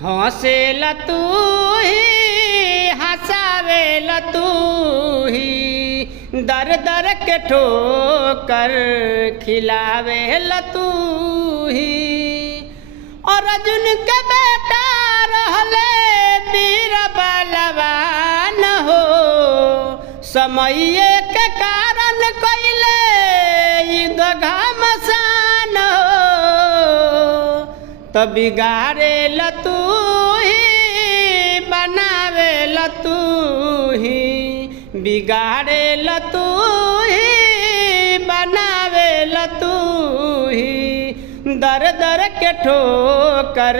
हंसेला तू ही हंसावेला तू ही दर दर के ठोकर खिलावेला तू ही। और अर्जुन के बेटा रहले वीर बलवान हो, समय के कारण कइले युद्ध घमसान हो। तब बिगाड़ेला तू ही बनावेला तू ही, बिगाड़ेला तू ही बनावेला तू ही दर दर के ठोकर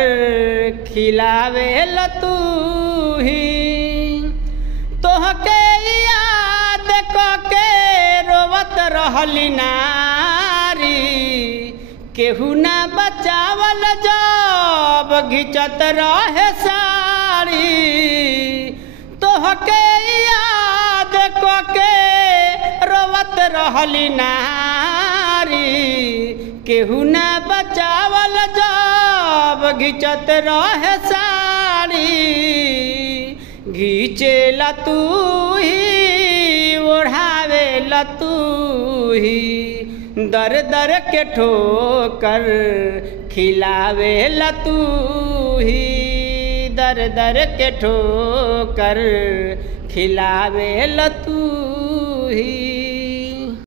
खिलावेला तू ही। तोहके याद कके रोवत रहली नारी, केहू ना बचावल जब घिचत रहे साड़ी। तोहके याद कके रोवत रहली नारी, केहू ना बचावल जब घिचत रहे साड़ी। घिचेला तू ही ओढ़ावेला तू ही दर दर के ठोकर खिलावेला तू ही, दर दर के ठोकर खिलावेला तू ही।